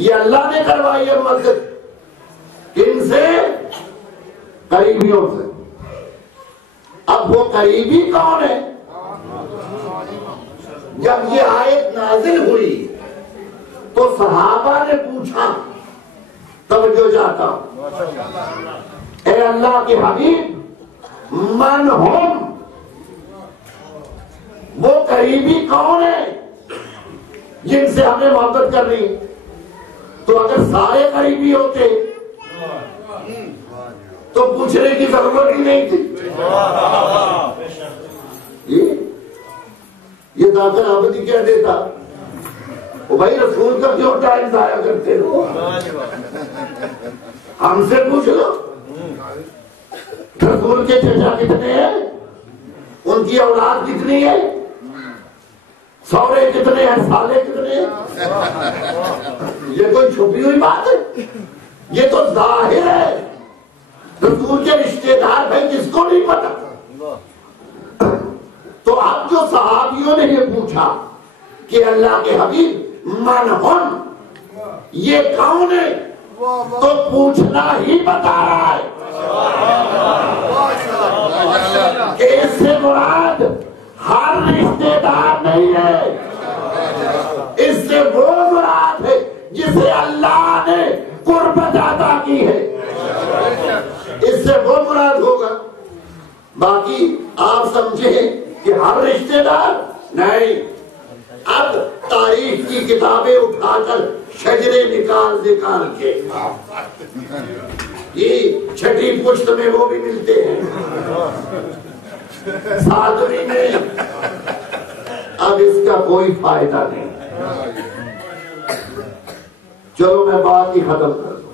یہ اللہ نے کروائی ہے مدد. کن سے؟ قریبیوں سے. اب وہ قریبی کون ہے؟ جب یہ آیت نازل ہوئی تو صحابہ نے پوچھا، توجہ چاہتا ہوں، اے اللہ کے حبیب من ہم، وہ قریبی کون ہے جن سے ہمیں محبت کرنی؟ تو اگر سارے قریبی ہوتے تو پوچھنے کی ضرورت ہی نہیں تھی. یہ داخل آبادی کیا دیتا، وہ بھائی رسول کا کیوں ٹائم ضائع کرتے ہو؟ ہم سے پوچھ لو رسول کے چچا کتنے ہیں، ان کی اولاد کتنی ہے، سورے کتنے ہیں، سالے کتنے ہیں. یہ کوئی چھپی ہوئی بات ہے؟ یہ تو ظاہر ہے. رسول کے رشتے دار بھائی جس کو نہیں پتا. تو اب جو صحابیوں نے یہ پوچھا کہ اللہ کے حبیب من ہم، یہ کون ہے، تو پوچھنا ہی بتا رہا ہے کہ اس سے مراد ہر رشتے دار نہیں ہے، اس سے وہ مراد ہے جسے اللہ نے قربت عطا کی ہے، اس سے وہ مراد ہوگا. باقی آپ سمجھیں کہ ہر رشتے دار نہیں. اب تاریخ کی کتابیں اٹھا کر شجرے نکال کے یہ چھٹی پشت میں وہ بھی ملتے ہیں، ساتویں میں. اب اس کا کوئی فائدہ نہیں. چلو میں بات ہی ختم کر دوں.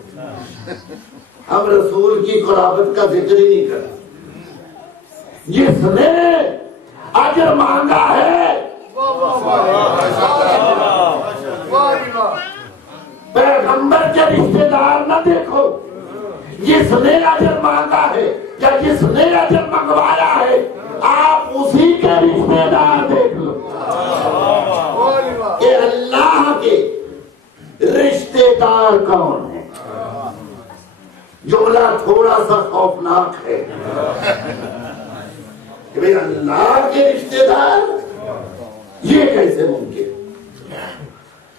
ہم رسول کی قرابت کا ذکر ہی نہیں کرتے. جس نے اجر مانگا ہے پیغمبر کے رشتے دار نہ دیکھو، جس نے اجر مانگا ہے یا جس نے اجر منگوایا ہے آپ اسی کے رشتے دار دیکھ لو کہ اللہ کے رشتے دار کون ہے. جملہ تھوڑا سا خوفناک ہے کہ بھئی اللہ کے رشتے دار، یہ کیسے ممکن؟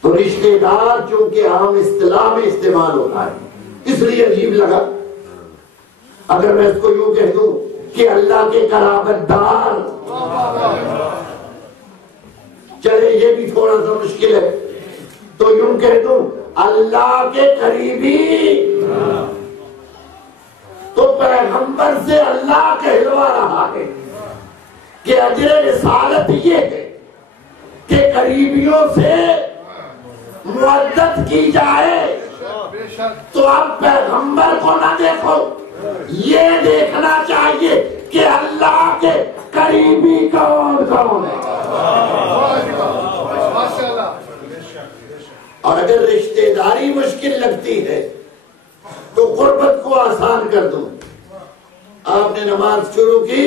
تو رشتے دار چونکہ عام اصطلاح میں استعمال ہوتا ہے اس لیے عجیب لگا. اگر میں اس کو یوں کہہ دوں کہ اللہ کے قرابت دار، چلے یہ بھی تھوڑا سا مشکل ہے، تو یوں کہہ دوں اللہ کے قریبی. تو پیغمبر سے اللہ کہلوا رہا ہے کہ اجر رسالت یہ ہے کہ قریبیوں سے مودت کی جائے. تو اب پیغمبر کو نہ دیکھو، یہ دیکھنا چاہیے کہ اللہ کے قریبی کون کون ہے. اور اگر رشتہ داری مشکل لگتی ہے تو قربت کو آسان کر دوں. آپ نے نماز شروع کی،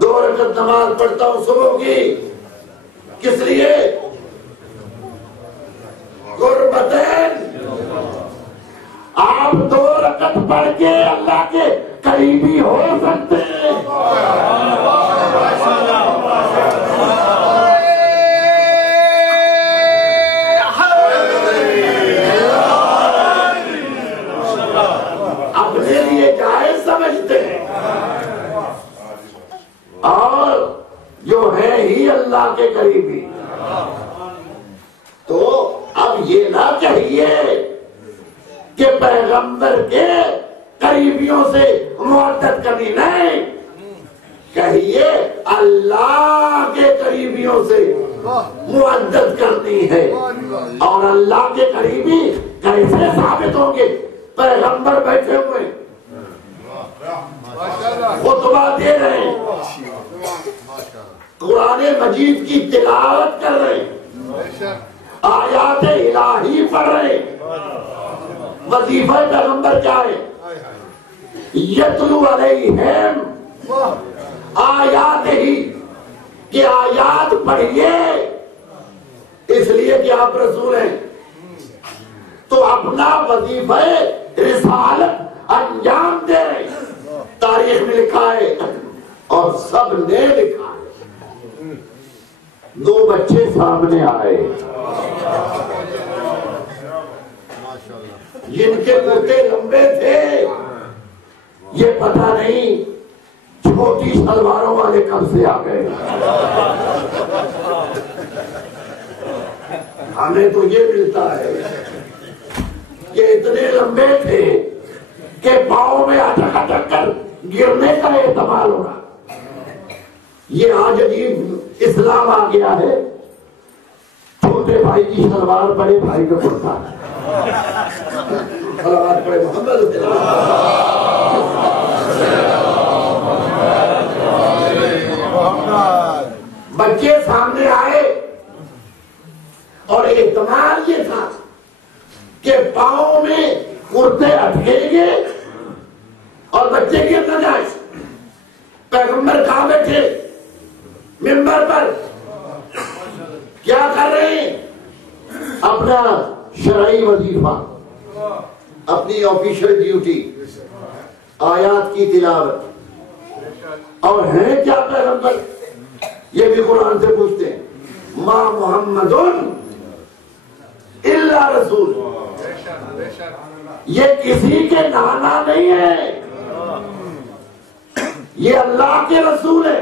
2 رکعت نماز پڑھتا ہوں صبح کی، کس لیے؟ قربتین. آپ 2 رکعت پڑھ کے اللہ کے قریبی ہو سکتے ہیں. اپنے لیے جائز سمجھتے ہیں اور جو ہے ہی اللہ کے قریبی. تو اب یہ نہ کہیے کہ پیغمبر کے قریبیوں سے محبت کرنی، نہیں، کہیے اللہ کے قریبیوں سے محبت کرنی ہے. اور اللہ کے قریبی کیسے ثابت ہوں گے؟ پیغمبر بیٹھے ہوئے خطبہ دے رہے ہیں، قرآن مجید کی تلاوت کر رہے ہیں، آیات الہی پڑھ رہے ہیں. وظیفہ پیغمبر کیا ہے؟ یتلو علیہم آیات ہی، کہ آیات پڑھیے، اس لیے کہ آپ رسول ہیں. اپنا وظیفہ رسالت انجام دے رہے ہیں. تاریخ میں لکھا ہے اور سب نے لکھا ہے. 2 بچے سامنے آئے جن کے کرتے لمبے تھے. یہ پتہ نہیں چھوٹی شلواروں والے کب سے آ گئے. ہمیں تو یہ ملتا ہے کہ اتنے لمبے تھے کہ پاؤں میں اٹک اٹک کر گرنے کا احتمال ہوگا. یہ آج عجیب اسلام آ گیا ہے. چھوٹے بھائی کی شلوار بڑے بھائی کا کرتا ہے. صلوات پڑھے محمد. بچے سامنے آئے اور احتمال یہ تھا کہ پاؤں میں کرتے اٹکیں گے اور بچے گر نہ جائیں. پیغمبر کہاں بیٹھے؟ منبر پر. کیا کر رہے ہیں؟ اپنا شرعی وظیفہ، اپنی آفیشل ڈیوٹی، آیات کی تلاوت. اور ہیں کیا پیغمبر؟ یہ بھی قرآن سے پوچھتے ہیں ما محمد الا رسول. یہ کسی کے نانا نہیں ہے، یہ اللہ کے رسول ہے.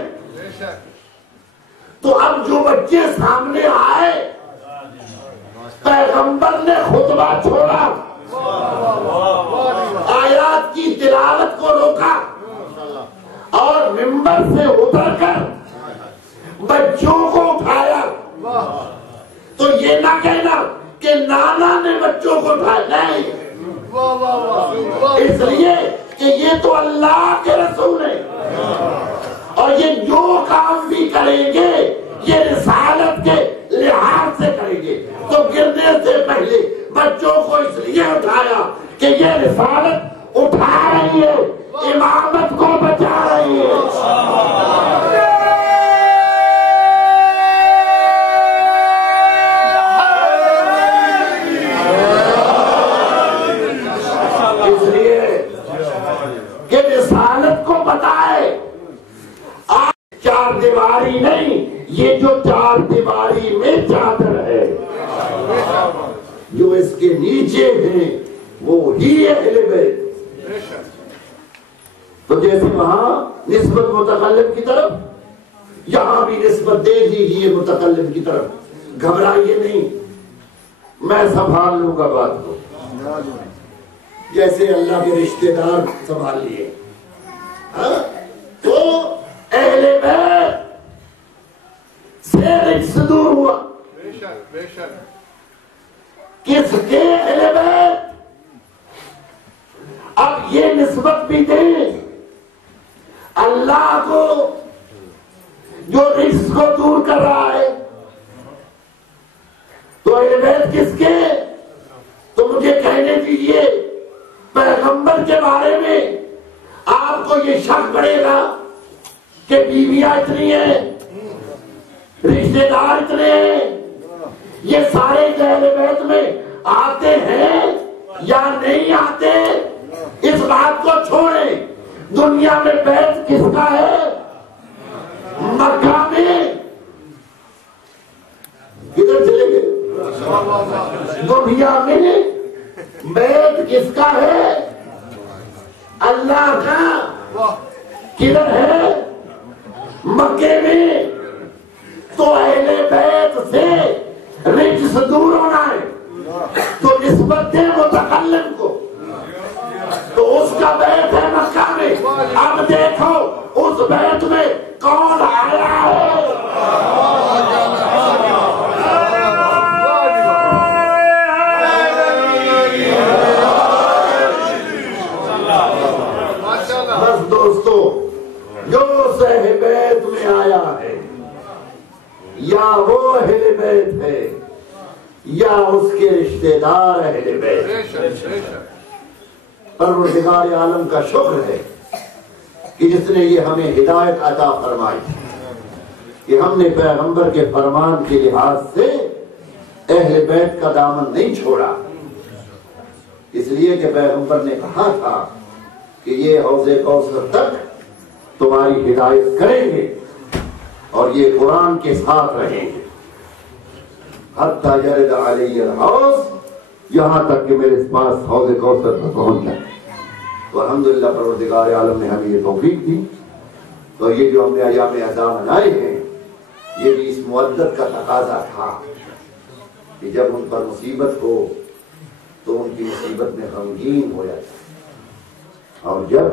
تو اب جو بچے سامنے آئے، پیغمبر نے خطبہ چھوڑا، آیات کی تلاوت کو روکا اور منبر سے اتر کر بچوں کو اٹھایا. تو یہ نہ کہنا کہ نانا نے بچوں کو اٹھایا، نہیں، اس لیے کہ یہ تو اللہ کے رسول ہیں اور یہ جو کام بھی کریں گے یہ رسالت کے لحاظ سے کریں گے. تو گرنے سے پہلے بچوں کو اس لیے اٹھایا کہ یہ رسالت اٹھا رہی ہے، امامت کو بچا رہی ہے. اس لیے کہ رسالت کو بتائے. چار دیواری نہیں، یہ جو چار دیواری میں چادر ہے، جو اس کے نیچے ہیں وہ ہی اہل بیت. تو جیسے وہاں نسبت متکلم کی طرف، یہاں بھی نسبت دے دیجیے متکلم کی طرف. گھبرائیے نہیں، میں سنبھال لوں گا بات کو، جیسے اللہ کے رشتہ دار سنبھال لیے. تو اہل بیت سے رجس دور ہوا. کس کے اہل بیت؟ اب یہ نسبت بھی دیں اللہ کو جو رجس کو دور کر رہا ہے. تو اہل بیت کس کے؟ تو مجھے کہنے دیجئے پیغمبر کے بارے میں آپ کو یہ شک پڑے گا کہ بیویاں اتنی ہیں، رشتے دار اتنے ہیں، یہ سارے اہل بیت میں آتے ہیں یا نہیں آتے؟ اس بات کو چھوڑیں. دنیا میں بیت کس کا ہے؟ مکہ میں. کدھر چلے گئے؟ دنیا میں بیت کس کا ہے؟ اللہ کا. کدھر ہے؟ مکے میں. تو اہل بیت سے رجس دور ہونا ہے تو نسبت دے متکلم کو. تو اس کا بیت ہے مکہ میں. اب دیکھو اس بیت میں کون آیا ہے. بس دوستو، جو اہل بیت میں آیا ہے یا وہ اہل بیت ہے یا اس کے رشتہ دار اہل بیت. پروردگار عالم کا شکر ہے کہ جس نے یہ ہمیں ہدایت عطا فرمائی کہ ہم نے پیغمبر کے فرمان کے لحاظ سے اہل بیت کا دامن نہیں چھوڑا. اس لیے کہ پیغمبر نے کہا تھا کہ یہ حوض کوثر تک تمہاری ہدایت کریں گے اور یہ قرآن کے ساتھ رہیں گے، حتی یرد علی الحوض، یہاں تک کہ میرے پاس حوض کوثر پر پہنچ جائے۔ تو الحمدللہ پروردگار عالم نے ہمیں یہ توفیق دی۔ تو یہ جو ہم نے ایام عزا منائے ہیں، یہ بھی اس مودت کا تقاضا تھا کہ جب ان پر مصیبت ہو تو ان کی مصیبت میں غمگین ہو جائے، اور جب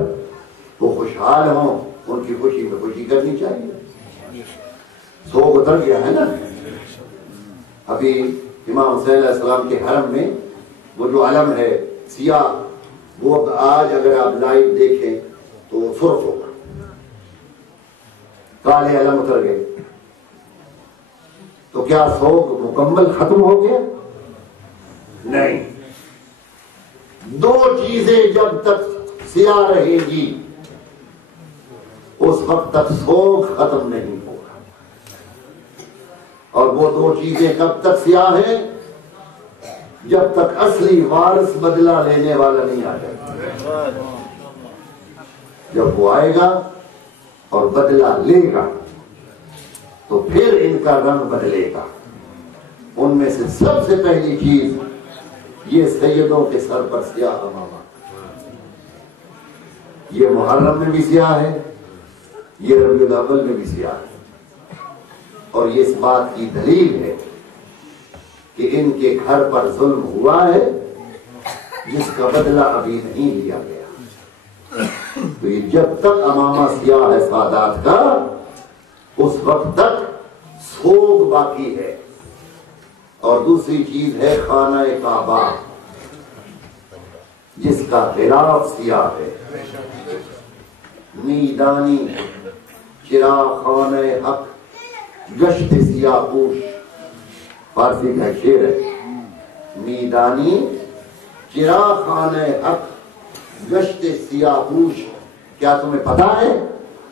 وہ خوشحال ہوں ان کی خوشی میں خوشی کرنی چاہیے۔ سوگ اتر گیا ہے نا۔ ابھی امام حسین علیہ السلام کے حرم میں وہ جو علم ہے سیاہ، وہ آج اگر آپ لائیو دیکھیں تو سرخ ہوگا، کالے علم اتر گئے۔ تو کیا سوگ مکمل ختم ہو گیا؟ نہیں، دو چیزیں جب تک سیاہ رہے گی اس وقت تک سوگ ختم نہیں ہوگا، اور وہ دو چیزیں کب تک سیاہ ہیں؟ جب تک اصلی وارث بدلہ لینے والا نہیں آ جائے۔ جب وہ آئے گا اور بدلہ لے گا تو پھر ان کا رنگ بدلے گا۔ ان میں سے سب سے پہلی چیز یہ سیدوں کے سر پر سیاہ امامہ، یہ محرم میں بھی سیاہ ہے، یہ ربیع الاول میں بھی سیاہ ہے، اور یہ اس بات کی دلیل ہے کہ ان کے گھر پر ظلم ہوا ہے جس کا بدلہ ابھی نہیں لیا گیا۔ تو یہ جب تک امامہ سیاہ ہے سادات کا، اس وقت تک سوگ باقی ہے۔ اور دوسری چیز ہے خانہ کعبہ، جس کا غلاف سیاہ ہے۔ میدانی چراغ خانہ حق گشت سیاہ پوش، فارسی کا شعر ہے۔ میدانی چراغ خانہ حق گشت سیاہ پوش۔ کیا تمہیں پتا ہے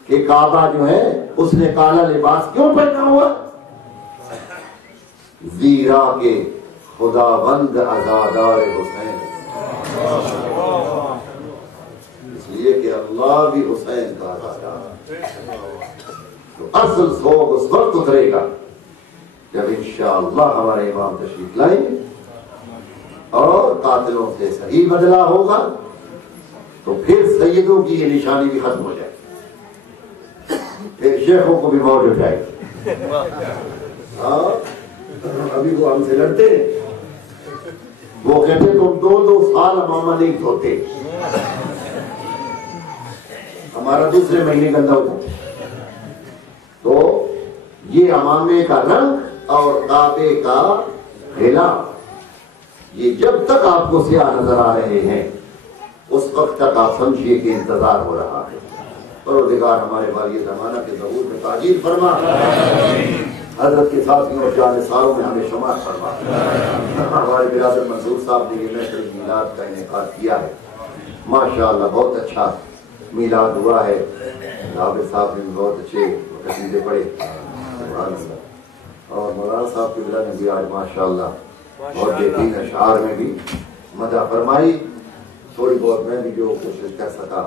کہ کعبہ جو ہے اس نے کالا لباس کیوں پہنا ہوا؟ زیرا کہ خدا بند عزادار حسین، اس لیے کہ اللہ بھی حسین کا عزادار ہے۔ تو اصل سوگ اس وقت اترے گا جب انشاءاللہ ہمارے امام تشریف لائیں گے اور قاتلوں سے صحیح بدلہ ہوگا، تو پھر سیدوں کی یہ نشانی بھی ختم ہو جائے، پھر شیخوں کو بھی موت ہو جائے گی۔ ابھی وہ ہم سے لڑتے ہیں، وہ کہتے تم 2 سال امامہ نہیں دھوتے، ہمارا دوسرے مہینے گندا ہو جاتا۔ تو یہ امامے کا رنگ اور کعبے کا غلاف، یہ جب تک آپ کو سیاہ نظر آ رہے ہیں اس وقت تک آپ سمجھیے کہ انتظار ہو رہا ہے۔ پروردگار ہمارے والی زمانہ کے ظہور میں تاجیل فرما، حضرت کے ساتھیوں اور جانثاروں میں ہمیں شمار فرما۔ ہمارے برادر منظور صاحب نے یہ محفل میلاد کا انعقاد کیا ہے، ماشاءاللہ بہت اچھا میلاد ہوا ہے۔ عابد صاحب نے بھی بہت اچھے قصیدے پڑھے، اور مولانا صاحب قبلہ نے بھی آج ماشاءاللہ بہت بہترین اشعار میں بھی مدح فرمائی۔ تھوڑی بہت میں بھی جو کوشش کر سکا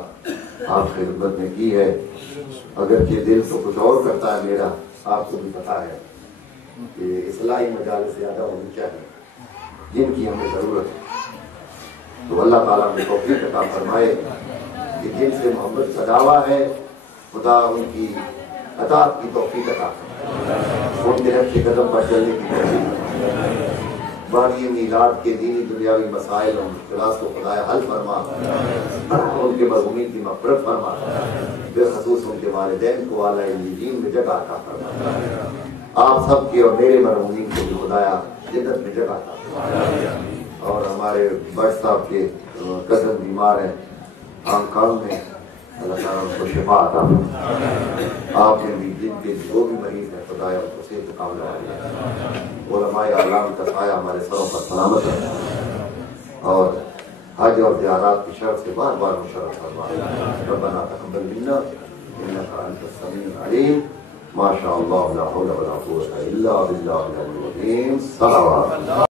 آپ کی خدمت میں کی ہے، اگرچہ دل تو کچھ اور کرتا ہے میرا، آپ کو بھی پتا ہے کہ اصلاحی مجالس زیادہ ہونی چاہیے جن کی ہمیں ضرورت ہے۔ تو اللہ تعالیٰ نے توفیق عطا فرمائے کہ جن سے محبت کا دعویٰ ہے خدا ان کی اطاعت کی توفیق عطا فرمائے، ان کے نقش قدم پر چلنے کی توفیق، بانی میلاد کے دینی دنیاوی مسائل اور مشکلات کو خدایا حل فرما، ان کے مرحومین کی مغفرت فرما، بالخصوص ان کے والدین کو اعلیٰ علیین میں جگہ عطا فرما، آپ سب کی اور میرے مرحومین کو بھی خدایا جنت میں جگہ عطا فرما۔ اور ہمارے بڑ صاحب کے کزن بیمار ہیں ہانگ کانگ میں، اللہ تعالیٰ ان کو شفا عطا فرما۔ آپ نے بھی جن کے جو بھی مریض ہیں خدایا ان کو صحت کاملہ عطا، علماء اعلام کا سایہ ہمارے سروں پر سلامت ہے، اور حج اور زیارات کی شرف سے بار بار مشرف فرما۔ ربنا تقبل منا انک انت السمیع العلیم، ما شاء اللہ لا حول ولا قوة الا باللہ العلی العظیم۔ صلوات